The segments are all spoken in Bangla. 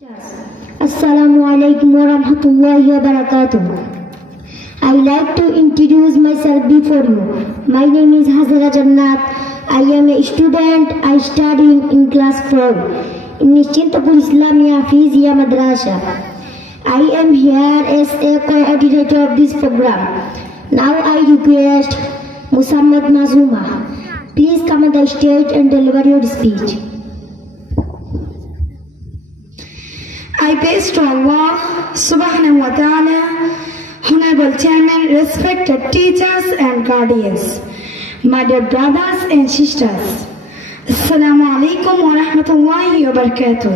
Assalamu alaikum wa rahmatullahi wa barakatuh. I like to introduce myself before you. My name is Hazara Jannat. I am a student. I study in class 4 in Nishchintapur Islamia Hafizia Madrasa. I am here as a coordinator of this program. Now I request Musammad Mazuma. Please come on the stage and deliver your speech. I praise to Allah subhanahu wa ta'ala, honorable chairman, respected teachers and guardians, my dear brothers and sisters. Assalamu alaikum wa rahmatullahi wa barakatuh.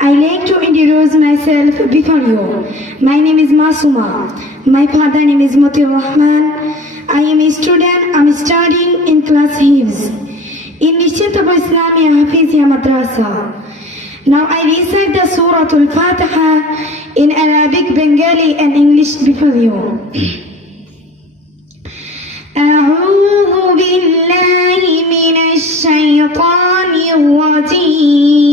I like to introduce myself before you. My name is Masuma. My father name is Motir Rahman. I am a student. I am studying in class Hifz in Nishchintapur Islamia Hafizia Madrasa. Now I recite the Surah Al-Fatiha in Arabic, Bengali and English before you. أعوذ بالله من الشيطان الرجيم.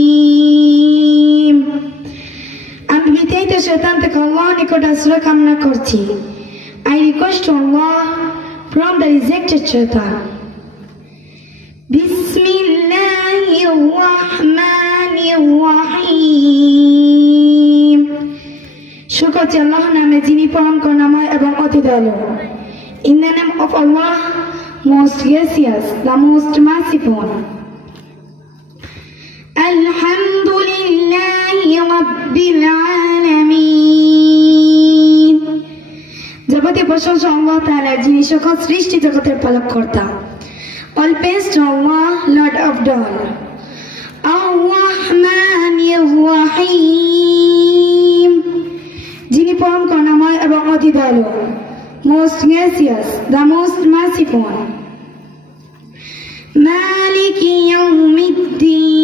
আমি বিতাড়িত শয়তান থেকে আল্লাহর নিকট আশ্রয় কামনা করছি. I request to Allah from the rejected shaitan. Bismillahir Rahmanir Rahim. শুকর যে আল্লাহর নামে যিনি পরম করুণাময় এবং অতি দয়ালু. In the name of Allah, most gracious, the most merciful. Alhamdulillahi Rabbil Alamin. যাবতীয় প্রশংসা আল্লাহ তাআলার, যিনি সকল সৃষ্টি জগতের পালনকর্তা. All praise to Allah, Lord of all. Ar-Rahmanir Rahim. যিনি পরম করুণাময় এবং অতি দয়ালু, most gracious, the most merciful. Maliki Yawmiddin.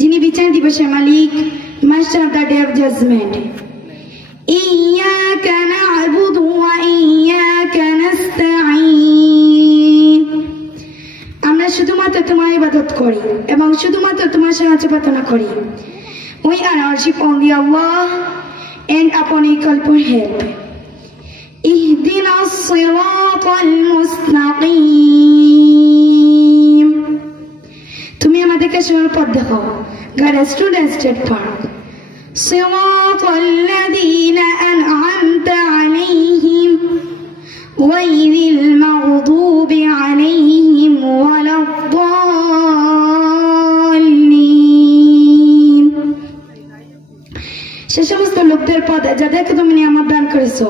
যিনি বিচার দিবসের মালিক, master of the day of judgment. Iyyaka na'budu wa iyyaka nasta'in. আমরা শুধুমাত্র তোমার ইবাদত করি এবং শুধুমাত্র তোমার সাহায্য প্রার্থনা করি. We are worship only Allah and upon equal for help. Ihdinas siratal mustaqim. তুমি আমাদেরকে সরল পথ দেখাও. Guide us to the straight path. Siratal ladina an'amta alayhim ghayril maghdubi alayhim waladdallin. সে সমস্ত লোকদের পথ যাদেরকে তুমি নিয়ামত দান করেছো,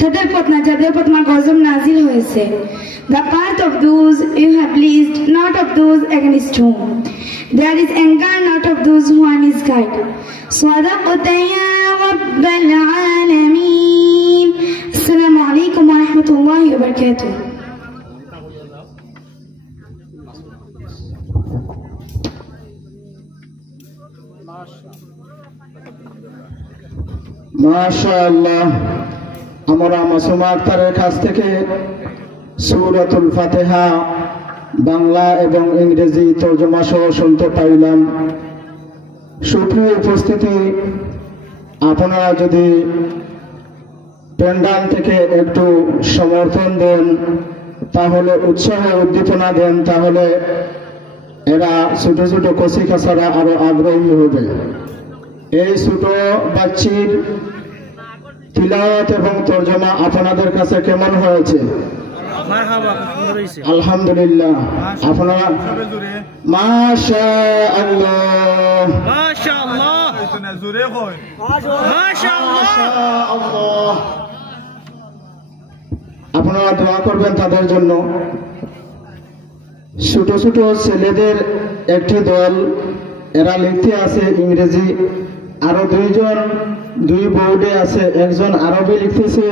তাদের পথ না যাদের পথ তোমার গজব নাজিল হয়েছে. The path of those you have blessed, not of those against whom there is anger, not of those who are misguided. Sadaqta ya Rabbal Alamin. Assalamu alaikum wa rahmatullahi wa barakatuh. মাশাআল্লাহ, আমরা মাসুমা আক্তারের কাছ থেকে সূরাতুল ফাতিহা বাংলা এবং ইংরেজি তরজমা সহ শুনতে পাইলাম। সুপ্রিয় উপস্থিতি, আপনারা যদি প্যান্ডাল থেকে একটু সমর্থন দেন, তাহলে উৎসাহ উদ্দীপনা দেন, তাহলে এরা ছোট ছোট কচি কাছারা আরো আগ্রহী হবে। এই ছোট বাচ্চির তিলাওয়াত এবং তরজমা আপনাদের কাছে কেমন হয়েছে? আলহামদুলিল্লাহ। আপনারা মাশাআল্লাহ, মাশাআল্লাহ, মাশাআল্লাহ। আপনারা দোয়া করবেন তাদের জন্য। ছোট ছোট ছেলেদের একটি দল, এরা লিখতে আছে ইংরেজি, আরো দুইজন দুই বোর্ডে আছে, একজন আরবি লিখতেছে,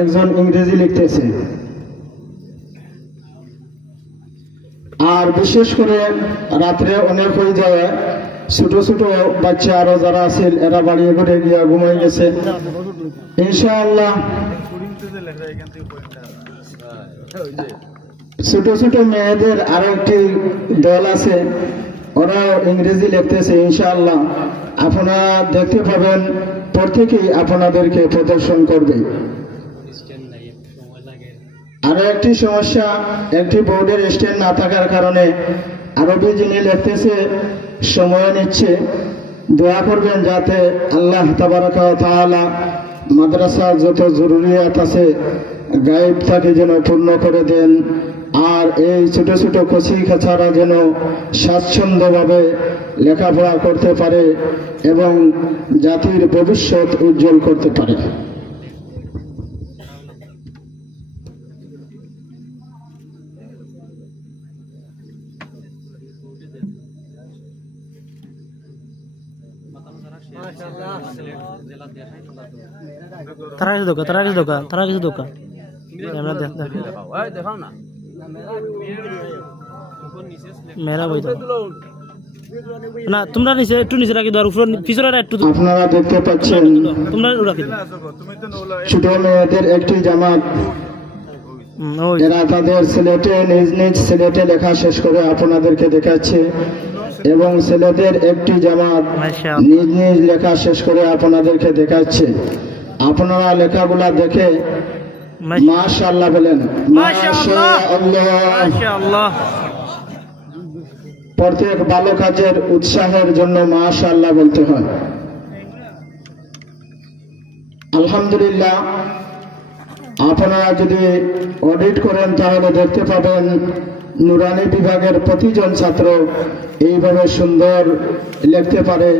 একজন ইংরেজি লিখতেছে। আর বিশেষ করে রাত্রে অনেক হয়ে যায়, ছোট ছোট বাচ্চা আরো যারা আছে এরা বাড়িয়ে ঘুরে গিয়া ঘুমাই গেছে। ইনশাআল্লাহ ছোট ছোট মেয়েদের আরো একটি দল আছে, ওরাও ইংরেজি লিখতেছে ইনশাআল্লাহ আপনারা দেখতে পাবেন প্রত্যেকেই আপনাদেরকে প্রদর্শন করবে আরো একটি সমস্যা একটি বোর্ডের স্ট্যান্ড না থাকার কারণে আরবি যিনি লিখতেছে সময় নিচ্ছে দোয়া করবেন যাতে আল্লাহ তাবারাকা ওয়া তাআলা মাদ্রাসার যত জরুরিয়াত আছে গায়েব তাকে যেন পূর্ণ করে দেন আর এই ছোট ছোট কচি কাছারা যেন স্বাচ্ছন্দ্যভাবে লেখাপড়া করতে পারে এবং জাতির ভবিষ্যৎ উজ্জ্বল করতে পারে। তারা কিছু দোকা মেলা বই না তোমরা নিচে একটু নিচে রাখি দাও উপর পিছনে একটু আপনারা দেখতে পাচ্ছেন তোমরা রাখি ছোট মেয়েদের একটি জামাত এরা তাদের সিলেটে নিজ নিজ সিলেটে লেখা শেষ করে আপনাদেরকে দেখাচ্ছে এবং ছেলেদের একটি জামাত নিজ নিজ লেখা শেষ করে আপনাদেরকে দেখাচ্ছে আপনারা লেখাগুলা দেখে মাশাআল্লাহ বলেন মাশাআল্লাহ প্রত্যেক ভালো কাজের উৎসাহের জন্য মাশাআল্লাহ বলতে হয় আলহামদুলিল্লাহ আপনারা যদি অডিট করেন তাহলে দেখতে পাবেন নুরানি বিভাগের প্রতিজন ছাত্র এইভাবে সুন্দর লিখতে পারে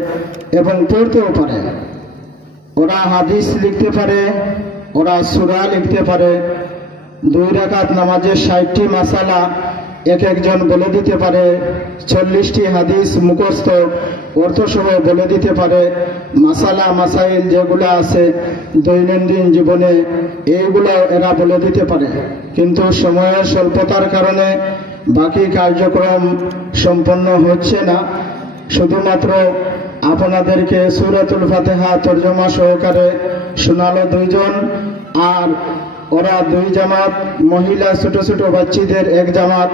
এবং পড়তেও পারে ওরা হাদিস লিখতে পারে ওরা সূরা লিখতে পারে 2 রাকাত নামাজের 60টি মাসালা এক একজন বলে দিতে পারে 40টি হাদিস মুখস্থ অর্থসহ বলে দিতে পারে মাসালা মাসাইল যেগুলো আছে দৈনন্দিন জীবনে এইগুলো এরা বলে দিতে পারে কিন্তু সময়ের স্বল্পতার কারণে বাকি কার্যক্রম সম্পন্ন হচ্ছে না শুধুমাত্র আপনাদেরকে সূরাতুল ফাতিহা তরজমা সহকারে শোনালো 2 জন আর ওরা 2 জামাত মহিলা ছোট ছোট বাচ্চাদের এক জামাত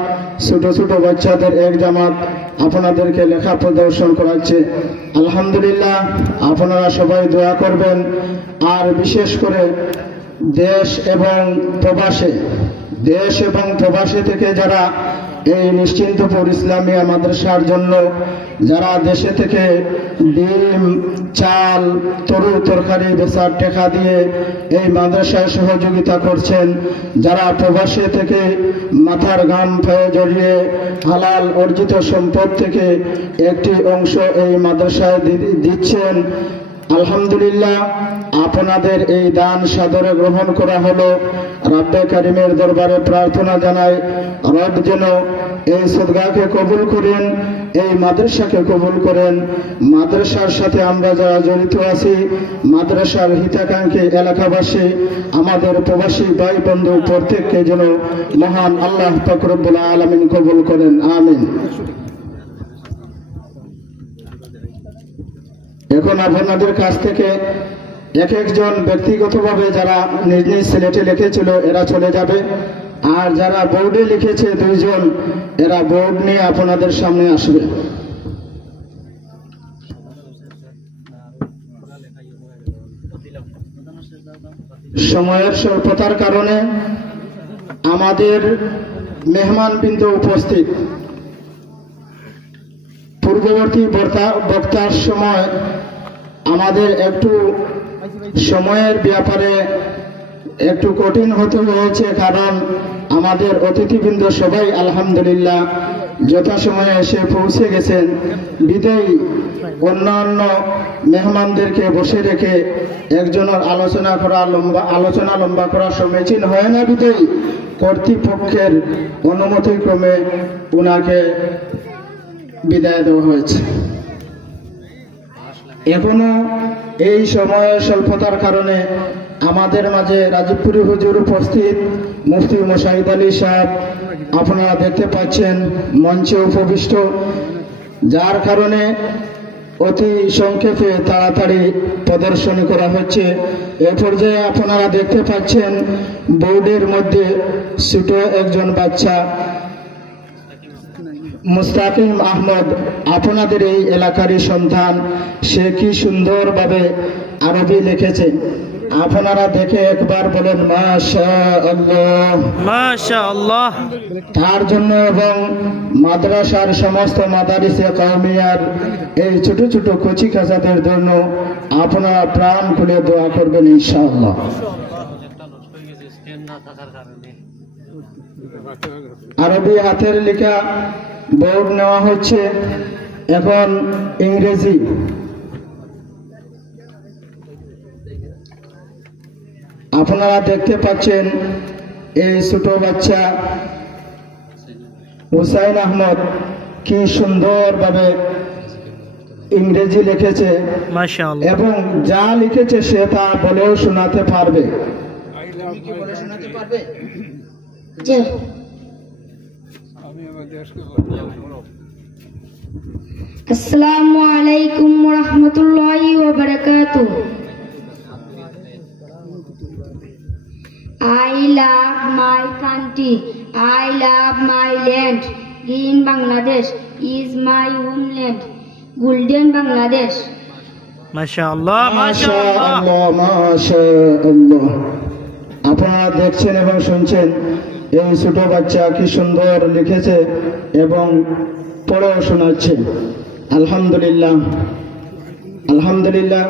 ছোট ছোট বাচ্চাদের এক জামাত আপনাদেরকে লেখা প্রদর্শন করাচ্ছে আলহামদুলিল্লাহ আপনারা সবাই দোয়া করবেন আর বিশেষ করে দেশ এবং প্রবাসে থেকে যারা এই নিশ্চিন্তপুর ইসলামিয়া মাদ্রাসার জন্য যারা দেশে থেকে ডিম চাল তরু তরকারি বেচার টাকা দিয়ে এই মাদ্রাসায় সহযোগিতা করছেন যারা প্রবাসে থেকে মাথার ঘাম পায়ে জড়িয়ে হালাল অর্জিত সম্পদ থেকে একটি অংশ এই মাদ্রাসায় দিচ্ছেন আলহামদুলিল্লাহ আপনাদের এই দান সাদরে গ্রহণ করা হলো রব্বে কারিমের দরবারে প্রার্থনা জানাই রব যেন এই সদকাকে কবুল করেন এই মাদ্রাসাকে কবুল করেন মাদ্রাসার সাথে আমরা যারা জড়িত আছি মাদ্রাসার হিতাকাঙ্ক্ষী এলাকাবাসী আমাদের প্রবাসী ভাই বন্ধু প্রত্যেককে যেন মহান আল্লাহ পাক রব্বুল আলামিন কবুল করেন আমিন এখন আপনাদের কাছ থেকে এক একজন ব্যক্তিগতভাবে যারা নিজ নিজ সিলেটে লিখেছিল এরা চলে যাবে আর যারা বোর্ডে লিখেছে 2 জন এরা বোর্ড নিয়ে আপনাদের সামনে আসবে সময়ের স্বল্পতার কারণে আমাদের মেহমানবৃন্দ উপস্থিত পূর্ববর্তী বক্তার সময় আমাদের একটু সময়ের ব্যাপারে একটু কঠিন হতে হয়েছে কারণ আমাদের অতিথিবৃন্দ সবাই আলহামদুলিল্লাহ যথাসময়ে এসে পৌঁছে গেছেন বিদায়ী অন্যান্য মেহমানদেরকে বসে রেখে একজনের আলোচনা লম্বা করা সমীচীন হয় না বিদায়ী কর্তৃপক্ষের অনুমতিক্রমে উনাকে বিদায় দেওয়া হয়েছে এখনো এই সময়ের স্বল্পতার কারণে আমাদের মাঝে রাজীবপুরী হুজুর উপস্থিত মুফতি মোশাহিদ আলী সাহেব আপনারা দেখতে পাচ্ছেন মঞ্চে উপবিষ্ট যার কারণে অতি সংক্ষেপে তাড়াতাড়ি প্রদর্শনী করা হচ্ছে এ পর্যায়ে আপনারা দেখতে পাচ্ছেন বোর্ডের মধ্যে ছোট একজন বাচ্চা মুস্তাকিম আহমদ আপনাদের এই এলাকারই সন্তান। সে কি সুন্দরভাবে আরবি লিখেছে, আপনারা দেখে একবার বলেন মাশাআল্লাহ। মাশাআল্লাহ। তার জন্য এবং মাদ্রাসার সমস্ত মাদারিসে কওমিয়ার এই ছোট ছোট কচি কাচাদের জন্য আপনারা প্রাণ খুলে দোয়া করবেন ইনশাআল্লাহ। আরবি হাতের লেখা বোর্ড নেওয়া হচ্ছে, এখন ইংরেজি। আপনারা দেখতে পাচ্ছেন এই ছোট বাচ্চা হুসাইন আহমদ কি সুন্দরভাবে ইংরেজি লিখেছে মাশাআল্লাহ। এবং যা লিখেছে সে তা বলেও শোনাতে পারবে। জি। আসসালামু আলাইকুম ওয়া রাহমাতুল্লাহি ওয়া বারাকাতুহু। I love my country. I love my land. Green Bangladesh is my homeland. Golden Bangladesh. মাশাআল্লাহ। মাশাআল্লাহ। মাশাআল্লাহ মাশাআল্লাহ। আপনারা দেখছেন এবং শুনছেন এই ছোট বাচ্চা কি সুন্দর লিখেছে এবং পড়েও শোনাচ্ছে। আলহামদুলিল্লাহ আলহামদুলিল্লাহ।